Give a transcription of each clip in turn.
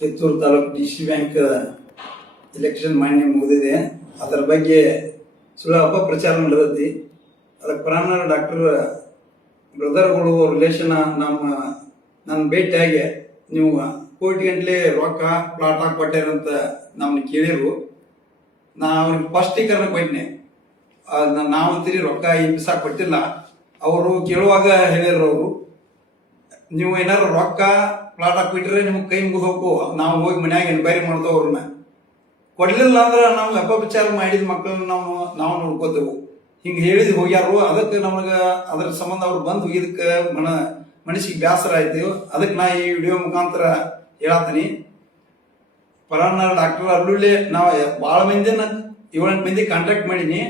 Kittur taluk D C bank election ಮಾನ್ಯ ಮುಗಿದಿದೆ. ಅದರ ಬಗ್ಗೆ ಸುಳ್ಳು ಅಪಪ್ರಚಾರ ನಡೆದೈತಿ ಅದಕ್ಕೆ ಪ್ರಾಣ ಡಾಕ್ಟರ್ ಬ್ರದರ್ಗಳು ರಿಲೇಷನ್ ನಮ್ಮ, ನನ್ನ ಭೇಟಿಯಾಗಿ ನೀವು ಕೋಟಿ ಗಂಟ್ಲೆ ರೊಕ್ಕ ಪ್ಲಾಟ್ ಅಂತ ನಮ್ಮನ್ನ ಕೇಳಿರು. ನಾ ಅವ್ರಿಗೆ ಸ್ಪಷ್ಟೀಕರಣ ನಾವು ನಾವಂತೀರಿ ರೊಕ್ಕ ಬಿಸಾ ಕೊಟ್ಟಿಲ್ಲ. ಅವರು ಕೇಳುವಾಗ ಹೇಳಿದ್ರು ಅವರು, ನೀವು ಏನಾರು ರೊಕ್ಕ ಪ್ಲಾಟ್ ಹಾಕ್ಬಿಟ್ರೆ ನಿಮ್ಗೆ ಕೈ ಮುಗಿದೋಕು ನಾವು ಹೋಗಿ ಮನ್ಯಾಗ ಎನ್ಕ್ವೈರಿ ಮಾಡ್ತೇವೆ ಅವ್ರನ್ನ. ಕೊಡಲಿಲ್ಲ ಅಂದ್ರೆ ನಾವು ಅಪವಿಚಾರ ಮಾಡಿದ ಮಕ್ಕಳನ್ನ ನಾವು ನಾವು ನೋಡ್ಕೋತೇವೆ. ಹಿಂಗೆ ಹೇಳಿದ್ ಹೋಗ್ಯಾರು, ಅದಕ್ಕೆ ನಮಗೆ ಅದ್ರ ಸಂಬಂಧ ಅವ್ರು ಬಂದು ಇದಕ್ಕೆ ಮನ, ಮನಸ್ಸಿಗೆ ಬೇಸರ ಆಯ್ತು. ಅದಕ್ಕೆ ನಾ ಈ ವಿಡಿಯೋ ಮುಖಾಂತರ ಹೇಳತ್ತೀನಿ ಪರಾಣ ಡಾಕ್ಟರ್ ಅಲ್ಲುಳ್ಳಿ ನಾವು ಭಾಳ ಮಂದಿನ ಏಳೆಂಟು ಮಂದಿ ಕಾಂಟ್ಯಾಕ್ಟ್ ಮಾಡೀನಿ.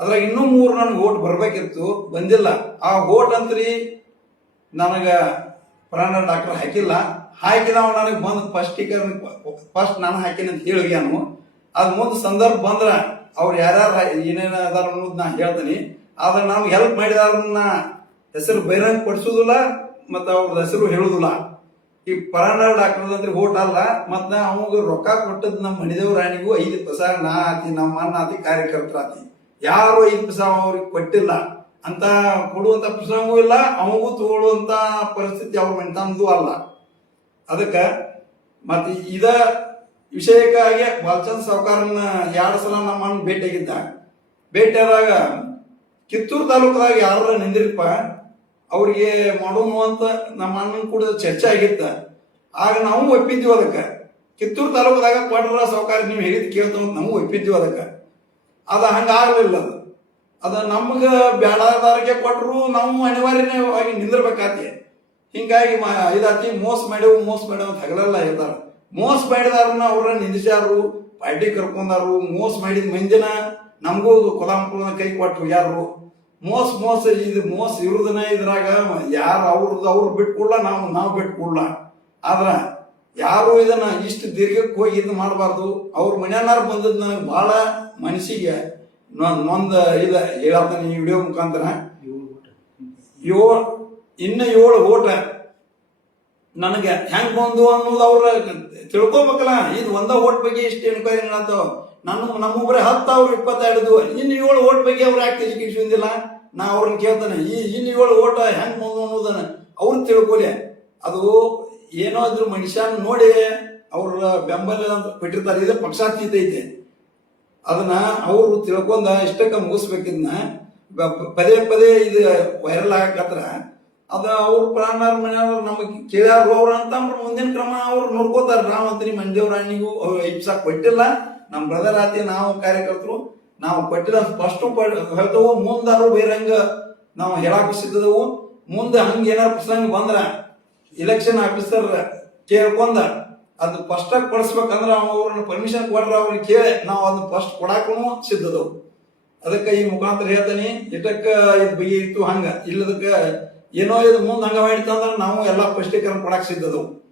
ಅದ್ರಾಗ ಇನ್ನೂ ಮೂರು ನನಗೆ ಓಟ್ ಬರಬೇಕಿತ್ತು, ಬಂದಿಲ್ಲ. ಆ ಓಟ್ ಅಂತ್ರಿ ನನಗೆ ಪರಾಣ ಡಾಕ್ಟರ್ ಹಾಕಿಲ್ಲ. ಹಾಕಿದವ ನನಗೆ ಬಂದು ಸ್ಪಷ್ಟೀಕರಣ ಫಸ್ಟ್ ನಾನು ಹಾಕಿನ ಅಂತ ಹೇಳಿಗ್ಯಾನು ಅದು ಮುಂದೆ ಸಂದರ್ಭ ಬಂದ್ರ ಅವ್ರು ಯಾರ್ಯಾರು ಏನೇನು ಅದಾರ ಅನ್ನೋದು ನಾ ಹೇಳ್ತೀನಿ. ಆದ್ರೆ ನಾವು ಹೆಲ್ಪ್ ಮಾಡಿದಾರನ್ನ ಹೆಸರು ಬಹಿರಂಗ ಪಡಿಸೋದಿಲ್ಲ, ಮತ್ತು ಅವ್ರ ಹೆಸರು ಹೇಳುದಿಲ್ಲ. ಈ ಪರಾಣ ಡಾಕ್ಟರ್ ಅಂದ್ರೆ ಓಟ್ ಅಲ್ಲ, ಮತ್ತ ಅವಾಗ ರೊಕ್ಕ ಕೊಟ್ಟದ್ ನಮ್ಮ ಮಣಿದೇವ್ ರಾಣಿಗೂ ಐದು ಪೈಸ ನಾ ಆತಿ, ನಮ್ಮ ಅಣ್ಣ ಆತಿ, ಕಾರ್ಯಕರ್ತರ ಆತಿ. ಯಾರು ಐದು ಪೈಸ ಅವ್ರಿಗೆ ಕೊಟ್ಟಿಲ್ಲ. ಅಂತ ಕೊಡುವಂತ ಪ್ರಸಂಗವೂ ಇಲ್ಲ, ಅವಗೂ ತಗೊಳ್ಳುವಂತ ಪರಿಸ್ಥಿತಿ ಅವ್ರ ಮನೆತನದ್ದು ಅಲ್ಲ. ಅದಕ್ಕೆ ಮತ್ತೆ ಇದ ವಿಷಯಕ್ಕಾಗಿ ಬಾಲ್ಚಂದ್ ಸಾವ್ಕಾರನ್ನ ಎರಡು ಸಲ ನಮ್ಮ ಅಣ್ಣ ಭೇಟಿಯಾಗಿದ್ದ ಭೇಟಿಯಾದಾಗ ಕಿತ್ತೂರು ತಾಲೂಕದಾಗ ಯಾರ ನಿಂದಿರಪ್ಪ, ಅವ್ರಿಗೆ ಮಾಡೋನು ಅಂತ ನಮ್ಮ ಅಣ್ಣನ ಕೂಡ ಚರ್ಚೆ ಆಗಿತ್ತ. ಆಗ ನಾವು ಒಪ್ಪಿದ್ವಿ ಅದಕ್ಕೆ. ಕಿತ್ತೂರು ತಾಲೂಕದಾಗ ಕೊಡ್ರ ಸಾವುಕಾರ ನೀವು ಹೇಳಿದ್ ಕೇಳ್ತ ಅಂತ ನಾವು ಒಪ್ಪಿದ್ವಿ ಅದಕ್ಕೆ. ಅದು ಹಂಗಾಗಲಿಲ್ಲ ಅದು. ಅದು ನಮ್ಗೆ ಬೇಡದಾರಿಗೆ ಕೊಟ್ಟರು ನಾವು ಅನಿವಾರ್ಯವಾಗಿ ನಿಂದಿರ್ಬೇಕಾತಿ. ಹಿಂಗಾಗಿ ಇದಾತಿ ಮೋಸ ಮಾಡ್ಯವು ಮೋಸ ಮಾಡ್ಯವು ಅಂತ ಹಗಲೆಲ್ಲ ಹೇಳ್ತಾರ ಮೋಸ ಮಾಡಿದಾರನ್ನ ಅವ್ರನ್ನ ನಿಂದಿಸ್ಯಾರು ಪಾರ್ಟಿ ಕರ್ಕೊಂಡಾರು ಮೋಸ ಮಾಡಿದ ಮಂದಿನ ನಮಗೂ ಕೊಲಾಮ ಕೈ ಕೊಟ್ಟು ಹೋಗ್ಯಾರು. ಮೋಸ ಮೋಸ ಇದು ಮೋಸ ಇರುದನ ಇದ್ರಾಗ ಯಾರು ಅವ್ರದ್ದು ಅವ್ರು ಬಿಟ್ಕೊಡ್ಲ ನಾವು ನಾವು ಬಿಟ್ಕೊಡ್ಲ. ಆದ್ರ ಯಾರು ಇದನ್ನ ಇಷ್ಟು ದೀರ್ಘಕ್ಕೆ ಹೋಗಿ ಇದು ಮಾಡಬಾರ್ದು. ಅವ್ರ ಮನೆಯನ್ನಾರು ಬಂದದ್ ನನಗೆ ಬಹಳ ಮನಸ್ಸಿಗೆ ನೊಂದ ಇದ ಹೇಳತ್ತಾನೆ ಈ ವಿಡಿಯೋ ಮುಖಾಂತರ. ಏಳು ಇನ್ನ ಏಳು ಓಟ ನನಗೆ ಹೆಂಗ್ ಬಂದು ಅನ್ನೋದು ಅವ್ರ ತಿಳ್ಕೊಬೇಕಲ್ಲ. ಇದು ಒಂದ ಓಟ್ ಬಗ್ಗೆ ಇಷ್ಟು ಎನ್ಕ್ವೈರಿ ಮಾಡತ್ತವ ನನ್ನ ನಮ್ಮೊಬ್ರೆ ಹತ್ತು ಅವ್ರು ಇಪ್ಪತ್ತೆರಡು ಇನ್ನು ಏಳು ಓಟ್ ಬಗ್ಗೆ ಅವ್ರು ಯಾಕೆ ತಲೆ ಕೆಡಿಸ್ಕೊಂಡಿಲ್ಲ ನಾ ಅವ್ರನ್ನ ಕೇಳ್ತಾನೆ. ಈ ಇನ್ನು ಏಳು ಓಟ ಹೆಂಗ್ ಬಂದು ಅನ್ನೋದನ್ನ ಅವ್ರು ತಿಳ್ಕೊಲಿ. ಅದು ಏನೋ ಅದ್ರ ಮನುಷ್ಯನ ನೋಡಿ ಅವ್ರ ಬೆಂಬಲ ಅಂತ ಬಿಟ್ಟಿರ್ತಾರೆ. ಇದು ಪಕ್ಷಾತೀತ ಐತೆ. ಅದನ್ನ ಅವರು ತಿಳ್ಕೊಂಡ ಇಷ್ಟಕ್ಕೆ ಮುಗಿಸ್ಬೇಕಿದ್ನ. ಪದೇ ಪದೇ ಇದು ವೈರಲ್ ಆಗಕತ್ರ ಅದ ಅವ್ರ ಪ್ರಾಣಾರ ಮನೆಯವ್ರು ನಮಗೆ ಕೇಳ್ಯಾರ ಅವ್ರ ಅಂತ ಅಂದ್ರ ಮುಂದಿನ ಕ್ರಮ ಅವ್ರು ನೋಡ್ಕೋತಾರ. ನಾವು ಅಂತೀನಿ ಮಂದೇವ್ ಅಣ್ಣಿಗೂ ಕೊಟ್ಟಿಲ್ಲ. ನಮ್ಮ ಬ್ರದರ್ ಆತಿ ನಾವು ಕಾರ್ಯಕರ್ತರು, ನಾವು ಕೊಟ್ಟಿಲ್ಲ ಫಸ್ಟ್ ಹೇಳ್ತೇವು, ಮುಂದಾರು ಬೇರಂಗ ನಾವು ಹೇಳಾಕ ಸಿದ್ಧದವು. ಮುಂದೆ ಹಂಗ ಏನಾರ ಪ್ರಸಂಗ ಬಂದ್ರ ಎಲೆಕ್ಷನ್ ಆಫೀಸರ್ ಕೇಳ್ಕೊಂಡ ಅದು ಫಸ್ಟ್ ಆಗಿ ಕೊಡಿಸ್ಬೇಕಂದ್ರ ಅವ್ರನ್ನ ಪರ್ಮಿಷನ್ ಕೊಡ್ರ ಅವ್ರಿಗೆ ಕೇಳಿ ನಾವು ಅದನ್ನ ಫಸ್ಟ್ ಕೊಡಾಕೂ ಸಿದ್ಧದವು. ಅದಕ್ಕೆ ಈ ಮುಖಾಂತರ ಹೇಳ್ತೀನಿ, ಇಟಕ್ಕ ಇದು ಇತ್ತು ಹಂಗ, ಇಲ್ಲದಕ್ಕ ಏನೋ ಇದು ಮುಂದೆ ಹಂಗ ಅಂದ್ರೆ ನಾವು ಎಲ್ಲ ಸ್ಪಷ್ಟೀಕರಣ ಕೊಡಕ್ಕೆ ಸಿದ್ಧದವು.